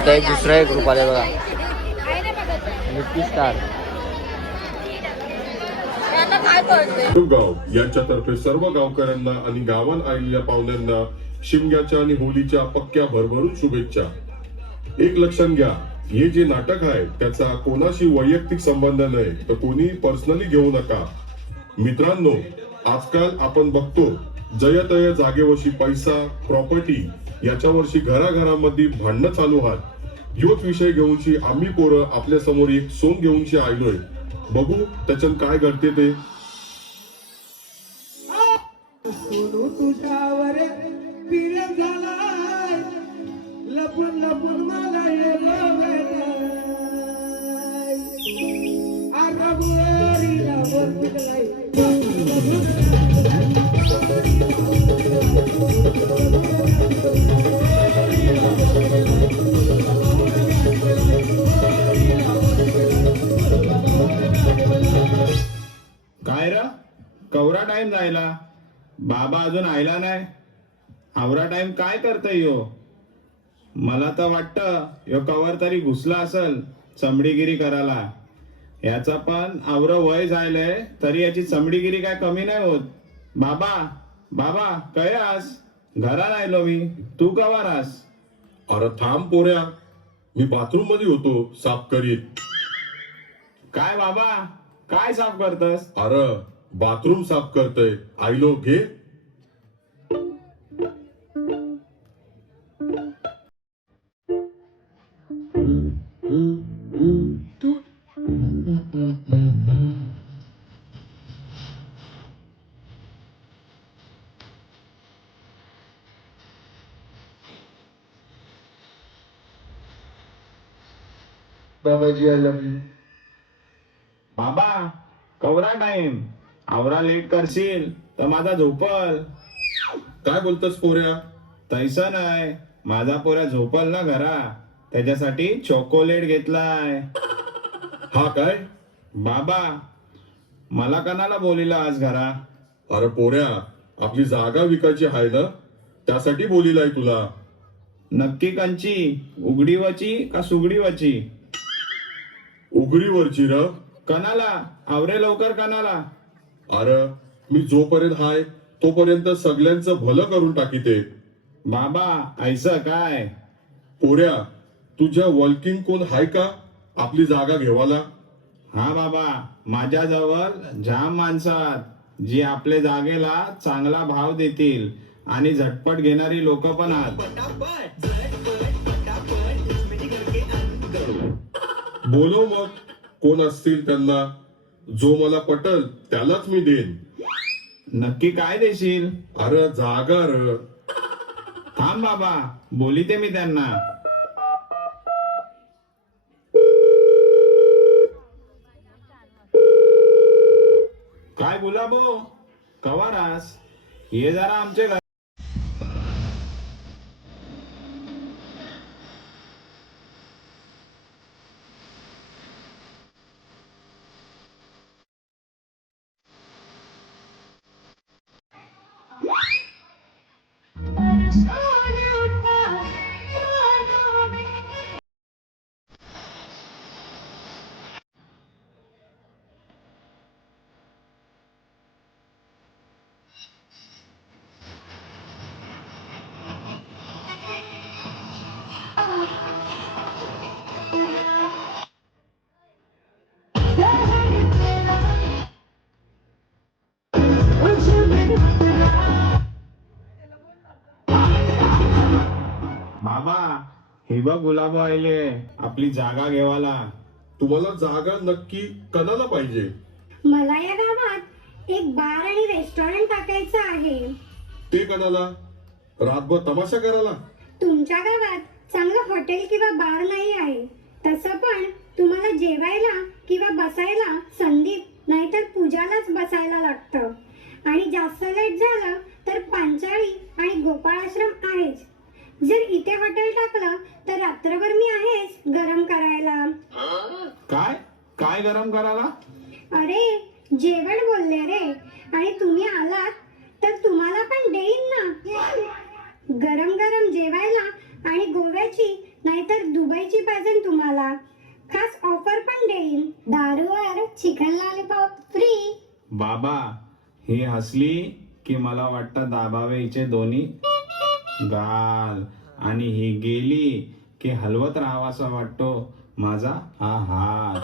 आता एक दुसरा एक ग्रुप आले बघा, निकी स्टार. गाव यांच्यातर्फे सर्व गावकऱ्यांना आणि गावात आलेल्या पाहुण्यांना शिमग्याच्या आणि होळीच्या पक्क्या भरभरून शुभेच्छा. एक लक्षात घ्या, हे जे नाटक आहे त्याचा कोणाशी वैयक्तिक संबंध नाही, तर कोणी पर्सनली घेऊ नका. मित्रांनो, आजकाल आपण बघतो जयतय जागेवरची पैसा, प्रॉपर्टी याच्यावरची घराघरामध्ये भांडणं चालू आहेत. योच विषय घेऊनची आम्ही पोरं आपल्या समोर एक सोंग घेऊनची आलोय. बघू त्याच्यात काय घडते ते. तुझ्यावर प्रेम झालाय, लपून लपून मला काय रा कवरा टाइम जायला, बाबा अजून आयला नाही. आवरा टाइम काय करतय यो? मला तर वाटतं यो कवर तरी घुसला असल चमडीगिरी करायला. याचा पण आवर वय झालंय तरी याची चमडीगिरी काय कमी नाही होत. बाबा बाबा काय आस घरा राहिलो मी, तू कवर आस? अरे थांब पोऱ्या, मी बाथरूम मध्ये होतो साफ करीत. काय बाबा काय साफ करतस? अरे बाथरूम साफ करतय, आईलो घे. बाबाजी आय लव्ह यू. बाबा कवरा टाइम, आवरा लेट करशील तर माझा झोपल. काय बोलतस पोऱ्या? तैसा नाही, माझा पोऱ्या झोपल ना घरा, त्याच्यासाठी चॉकोलेट घेतलाय. हा काय? बाबा मला कणाला बोलिला आज घरा? अरे पोऱ्या, आपली जागा विकायची आहे ना, त्यासाठी बोलिलाय तुला. नक्की कंची, उघडीवची का सुगडीवची? उघडीवरची र. कणाला आवरे लवकर कणाला. अरे मी जोपर्यंत हाय तोपर्यंत सगळ्यांचं भलं करून टाकीते. बाबा ऐसा काय? पोऱ्या, तुझ्या वल्किंग कोण हाय का आपली जागा घेवाला? हा बाबा, माझ्याजवळ जाम माणसात जी आपल्या जागेला चांगला भाव देतील आणि झटपट घेणारी लोक पण आहेत. बोलव मग कोण असतील त्यांना, जो मला पटल त्यालाच मी देईन. नक्की काय देशील? अरे जागा र. थांब बाबा, बोलिते मी त्यांना. काय गुलाबो, कवारास ये जरा आमच्या घर. बाबा हे बघ गुलाबो आले आपली जागा घेवाला. तुम्हाला जागा नक्की कणाला पाहिजे? मला या गावात एक बार आणि रेस्टॉरंट टाकायचं आहे. ते कणाला? रातभर तमाशा करायला? तुमच्या गावात चांगलं हॉटेल किंवा बार नाही आहे, तसं पण तुम्हाला जेवायला किंवा बसायला संदीप नाहीतर पूजालाच बसायला लागतं. आणि जास्त लेट झालं तर पांचाळी आणि गोपाळाश्रम आहेच. जर इथे हॉटेल टाकलं तर रात्रभर मी आहेच गरम करायला. काय काय गरम करायला? अरे जेवण बोलले रे, आणि तुम्ही आलात तर तुम्हाला पण देईन ना. गरम गरम जेवायला आणि गोव्याची नाहीतर दुबईची पाहिजे तुम्हाला. खास ऑफर पण देईन. दारूवर चिकन लॉलीपॉप फ्री. बाबा ही हसली की मला वाटतं दाबावे हिचे दोन्ही गाल, आणि ही गेली की हलवत राहावासा वाटतो माझा हा हात.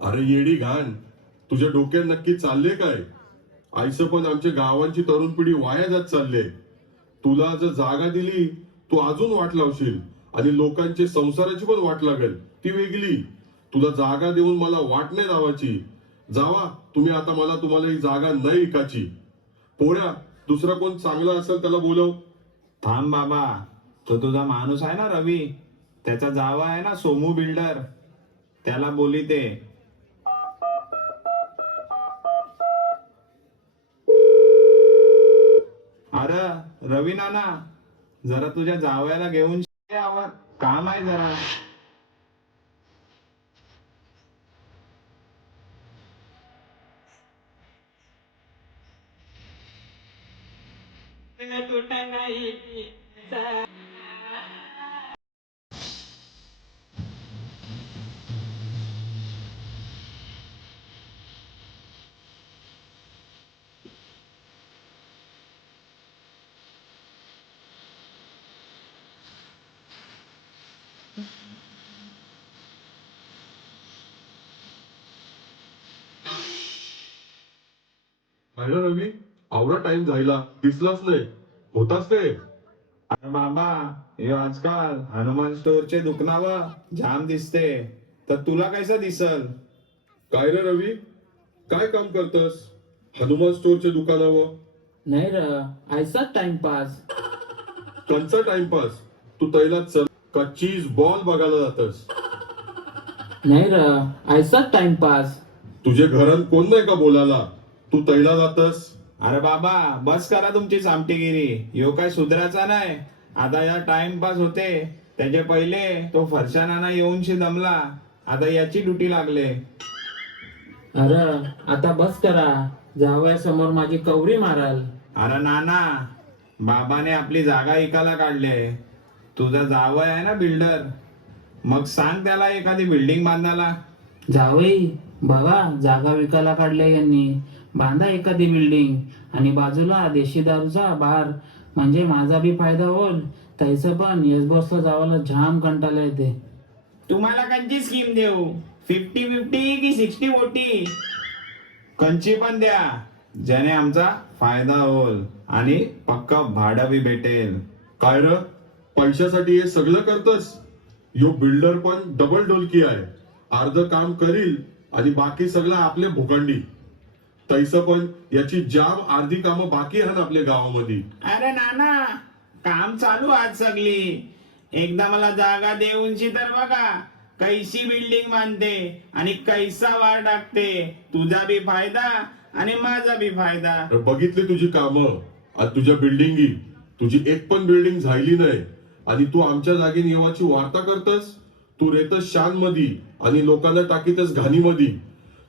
अरे येडी घाण, तुझ्या डोक्यात नक्की चालले काय? आईचं पण आमच्या गावांची तरुण पिढी वाया जात चालले. तुला जर जागा दिली तू अजून वाट लावशील आणि लोकांचे संसाराची पण वाट लागेल, ती वेगळी. तुला जागा देऊन मला वाट नाही लावायची. जावा तुम्ही आता, मला तुम्हाला ही जागा नाही विकायची. पोऱ्या, दुसरा कोण चांगला असेल त्याला बोलव. थांब बाबा, तो तुझा माणूस आहे ना रवी, त्याचा जावा आहे ना सोमू बिल्डर, त्याला बोली ते. अरे रवी नाना, जरा तुझ्या जावयाला घेऊन यावर, काम आहे जरा. पाहिलं रवी, आवडा टाइम झाला, दिसलाच नाही. होताच काय? अरे बाबा, हे आजकाल हनुमान स्टोअरचे दुकानावर जाम दिसते, तर तुला कैसा दिसल? काय रे रवी, काय काम करतस हनुमान स्टोअरच्या दुकानावर? नाही र, ऐसाच टाइमपास. कंचा टाइमपास? तू तैलात चल का चीज बॉल बघायला जातस? नाही र, ऐसाच टाइमपास. तुझे घरात कोण नाही का बोलायला? तू तैला जातस? अरे बाबा, बस करा तुमची चामटेगिरी, यो काय सुधराचा नाही. आता या टाइमपास होते, त्याचे पहिले तो फरशा नाना येऊनशी दमला, आता याची ड्युटी लागले. अरे आता बस करा, जावया समोर माझी कवरी माराल. अरे नाना, बाबाने आपली जागा ऐकायला काढले. तुझा जावय आहे ना बिल्डर, मग सांग त्याला एखादी बिल्डिंग बांधायला. जावई बघा, जागा विकायला काढल्या यांनी, बांधा एखादी बिल्डिंग आणि बाजूला देशी दारूचा बार, म्हणजे माझा बी फायदा होईल. त्याचं पण येस बॉसला जावाला जाम कंटाळा येते. तुम्हाला कंची स्कीम देऊ, 50-50 की 60-40? कंची पण द्या, ज्याने आमचा फायदा होईल आणि पक्का भाडं बी भेटेल. काय र, पैशासाठी हे सगळं करतस? यो बिल्डर पण डबल डोलकी आहे. अर्ध काम करील आणि बाकी सगळं आपले भोगंडी. तैसं पण याची जाम अर्धी कामं बाकी आहेत आपल्या गावामध्ये. अरे नाना, काम चालू आज सगळी. एकदा मला जागा देऊनशी तर बघा, कैसी बिल्डिंग बांधते आणि कैसा वार टाकते. तुझा बी फायदा आणि माझा बी फायदा. बघितली तुझी कामं आणि तुझ्या बिल्डिंगी. तुझी एक पण बिल्डिंग झाली नाही आणि तू आमच्या जागेने येवाची वार्ता करतस. तू रेतस शान मधी आणि लोकांना टाकीतस घाणी मधी.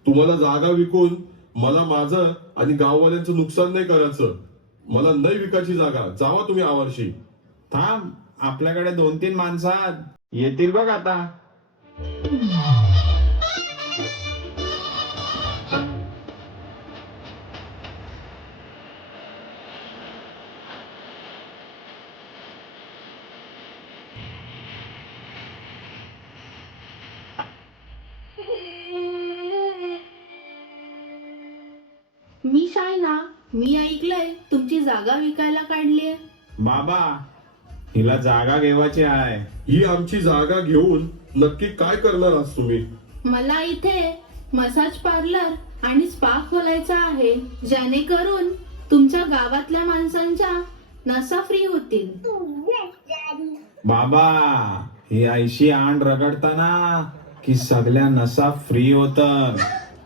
तुम्हाला जागा विकून मला माझं आणि गाववाल्यांचं नुकसान नाही करायचं. मला नाही विकायची जागा. जावा तुम्ही आवर्षी. थांब, आपल्याकडे 2-3 माणसं येतील बघ आता. मी शायना, मी ऐकलंय तुमची जागा विकायला काढलीये. बाबा, हिला जागा घेवायची आहे. ही आमची जागा घेऊन नक्की काय करणार आहात तुम्ही? मला इथे मसाज पार्लर आणि स्पा खोलायचा आहे, जेणेकरून तुमच्या गावातल्या माणसांच्या नसा फ्री होतील. बाबा, ही ऐशी आण रगडताना की सगळ्या नसा फ्री होत.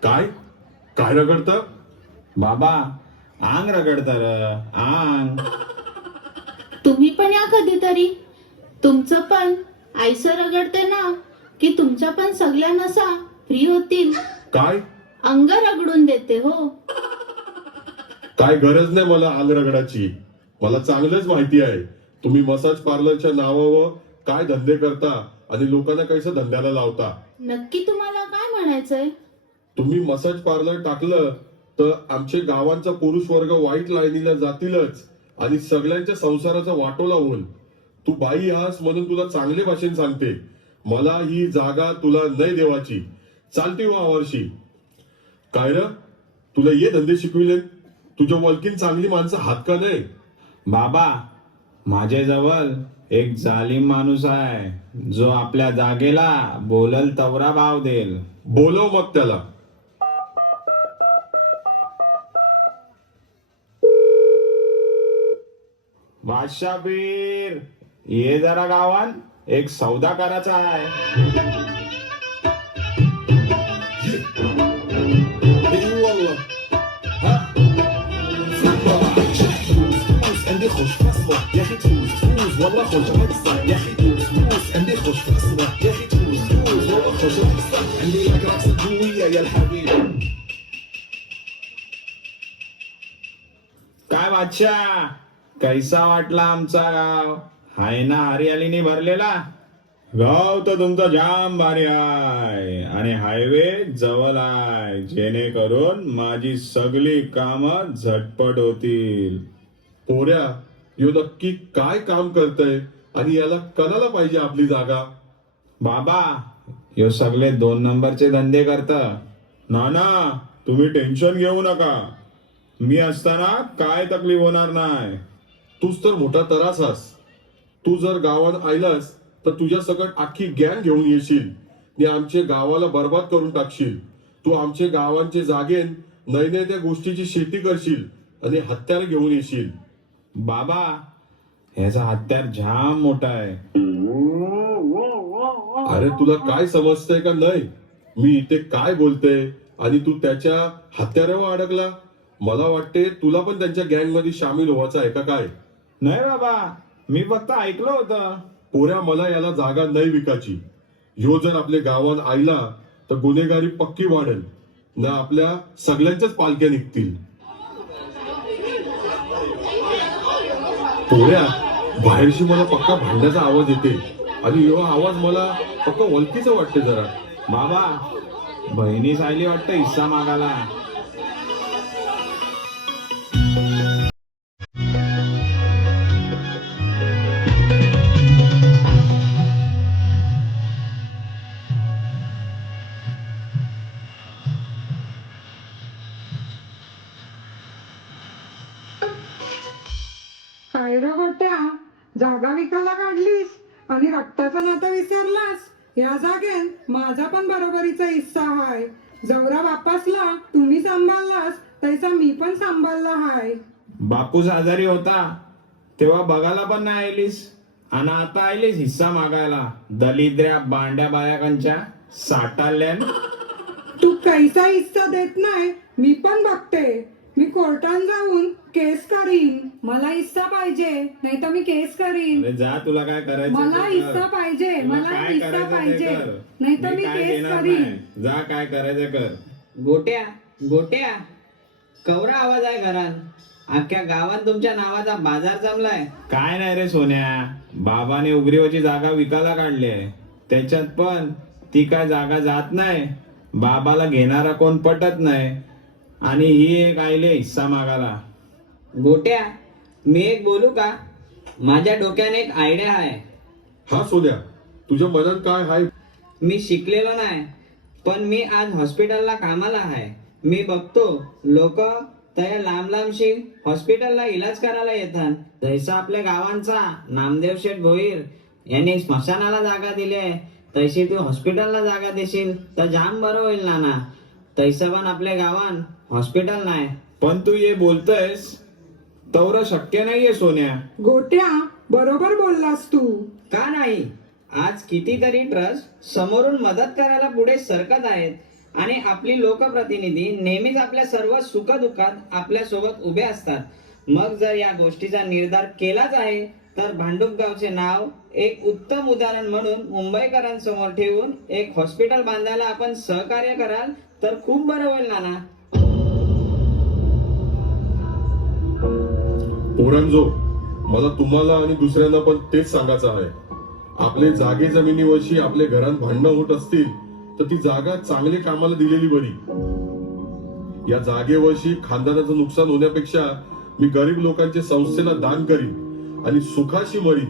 काय काय रगडतं? बाबा, आंग रगडत र, आंग. तुम्ही पण या कधीतरी. तुमचं पण आईसं रगडते ना की तुमच्या पण सगळ्या नसा फ्री होतील. काय अंग रगडून देते हो. काय गरज नाही मला अंग रगडाची. मला चांगलंच माहिती आहे तुम्ही मसाज पार्लरच्या नावावर काय धंदे करता आणि लोकांना कैसं धंद्याला लावता. नक्की तुम्हाला काय म्हणायचंय? तुम्ही मसाज पार्लर टाकलं तर आमचे गावांचा पुरुष वर्ग वाईट लाईनीला जातीलच आणि सगळ्यांच्या संसाराचा वाटोला होईल. तू बाई हास म्हणून तुला चांगले भाषण सांगते. मला ही जागा तुला नाही देवाची. चालती वर्षी काय र, तुला ये धंदे शिकविले? तुझ्या वलकीन चांगली माणसं हात का नाही? बाबा, माझ्याजवळ एक जालिम माणूस आहे जो आपल्या जागेला बोलल तवरा भाव देईल. बोलव मग त्याला. बादशाहपीर, ये जरा गावात, एक सौदा करायचा आहे. काय बादशाह, कैसा वाटला आमचा गाव? हाय ना हरियालीने भरलेला? गाव तर तुमचा जाम भारी आहे आणि हायवे जवळ आहे, जेणेकरून माझी सगळी कामं झटपट होतील. पोऱ्या, यो नक्की काय काम करतय आणि याला कणाला पाहिजे आपली जागा? बाबा, यो सगळे 2 नंबरचे धंदे करत. नाना, तुम्ही टेन्शन घेऊ नका. मी असताना काय तकलीफ होणार नाही. तूच तर मोठा तरास हास. तू जर गावात आयलास तर तुझ्या सकट अख्खी गँग घेऊन येशील आणि आमचे गावाला बर्बाद करून टाकशील. तू आमचे गावांचे जागेन नाही त्या गोष्टीची शेती करशील आणि हत्यार घेऊन येशील. बाबा, ह्याचा हत्यार जाम मोठा आहे. अरे तुला काय समजतंय का नाही? मी इथे काय बोलते आणि तू त्याच्या हत्यारावर अडकला. मला वाटते तुला पण त्यांच्या गँग मध्ये सामील व्हायचं आहे का काय? नाही बाबा, मी फक्त ऐकलं होतं. पोऱ्या, मला याला जागा नाही विकायची. ह्यो जर आपल्या गावात आयला तर गुन्हेगारी पक्की वाढेल ना आपल्या सगळ्यांच्याच पालख्या निघतील. पोऱ्या, बाहेरशी मला पक्का भांड्याचा आवाज येते आणि ह्यो आवाज मला पक्का वलकीचा वाटते जरा. बाबा, बहिणी सायली वाटतं हिस्सा मागायला. काय रे गोट्या, जागा विकायला काढलीस आणि रक्ताचं नातं विसरलास? या जागेत माझा पण बरोबरीचा हिस्सा हाय. जवरा बापासला तुम्ही सांभाळलास तैसा मी पण सांभाळला हाय. बापूस आजारी होता तेव्हा बघायला पण नाही आलीस आणि आता आलीस हिस्सा मागायला. दलिद्र्या बांड्या बायाकांच्या साठाल्यान. तू कैसा हिस्सा देत नाही मी पण बघते. मी कोर्टात जाऊन केस करीन. मला हिस्सा पाहिजे, नाही तर मी केस करीन. अरे जा, तुला काय करायचं मला हिस्सा पाहिजे, मला हिस्सा पाहिजे, नाही तर मी केस करीन. जा, काय करायचं कर. गोट्या गोट्या, कवरा आवाज आहे घरात. अख्ख्या गावात तुमच्या नावाचा बाजार जमलाय. काय नाही रे सोन्या, बाबाने उगरीवाची जागा विकायला काढली आहे. त्याच्यात पण ती काय जागा जात नाही. बाबाला घेणारा कोण पटत नाही आणि ही एक आईले हिस्सा मागायला. गोट्या, मी एक बोलू का? माझ्या डोक्याने एक आयडिया आहे. हा सोन्या, तुझ्या मनात काय हाय? मी शिकलेलो नाही, पण मी आज हॉस्पिटलला कामाला आहे. मी बघतो लोक त्या लांब लांबशी हॉस्पिटलला इलाज करायला येतात. जैसा आपल्या गावांचा नामदेव शेठ भोईर यांनी स्मशानाला जागा दिली आहे, तशी तू हॉस्पिटलला जागा देशील तर जाम बरं होईल नाना. तैसं पण आपल्या गावात हॉस्पिटल नाही. पण तू ये बोलतयस तवर शक्य नाहीये सोन्या. गोट्या, बरोबर बोललास तू. का नाही? आज कितीतरी ट्रस्ट समोरून मदत करायला पुढे सरकत आहेत आणि आपली लोकप्रतिनिधी नेहमीच आपल्या सर्व सुखदुःखात आपल्या सोबत उभे असतात. मग जर या गोष्टीचा निर्धार केलाच आहे तर भांडुप गावचे नाव एक उत्तम उदाहरण म्हणून मुंबईकरांसमोर ठेवून एक हॉस्पिटल बांधायला आपण सहकार्य कराल तर खूप बरं होईल नाना. पोरांजो, मला तुम्हाला आणि दुसऱ्यांना पण तेच सांगायचं आहे. आपले जागे जमिनीवरशी आपले घरात भांडणं होत असतील तर ती जागा चांगले कामाला दिलेली बरी. या जागेवरशी खानदानाचं नुकसान होण्यापेक्षा मी गरीब लोकांच्या संस्थेला दान करीन आणि सुखाशी मरीन.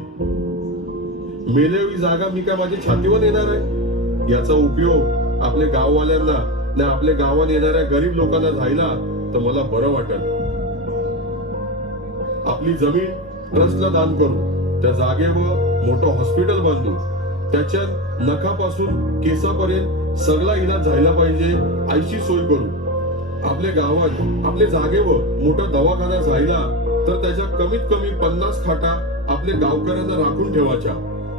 मेलेली जागा मी काय माझ्या छातीवर येणार आहे? याचा उपयोग आपल्या गाववाल्यांना ना आपल्या गावात येणाऱ्या गरीब लोकांना झाला तर मला बरं वाटेल. आपली जमीन ट्रस्टला दान करू, त्या जागेवर मोठं हॉस्पिटल बांधू, त्याच्यात नखापासून केसापर्यंत सगळा इलाज झाला पाहिजे अशी सोय करू. आपल्या गावात आपल्या जागेवर मोठा दवाखाना झाला तर त्याच्या कमीत कमी 50 खाटा आपल्या गावकऱ्यांना राखून ठेवायच्या,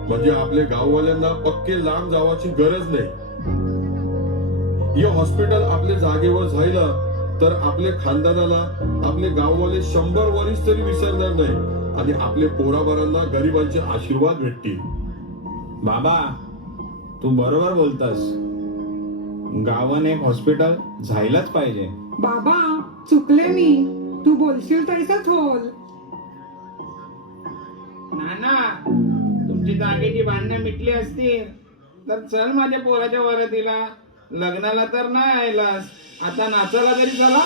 म्हणजे आपल्या गाववाल्यांना पक्के लांब जावाची गरज नाही. हे हॉस्पिटल आपल्या जागेवर झाला तर आपल्या खानदानाला आपले गाववाले 100 वर्ष तरी विसरणार नाही आणि आपले पोराबारांना गरिबांचे आशीर्वाद भेटतील. बाबा, तू बरोबर बोलतास. गावात एक हॉस्पिटल झायलाच पाहिजे. बाबा चुकले मी, तू बोलशील तैसच होल. नाना, तुमची जागेची भांडणं मिटली असतील तर चल माझ्या पोराच्या वरातीला. लग्नाला तर नाही आयलास, आता नाचायला तरी चला.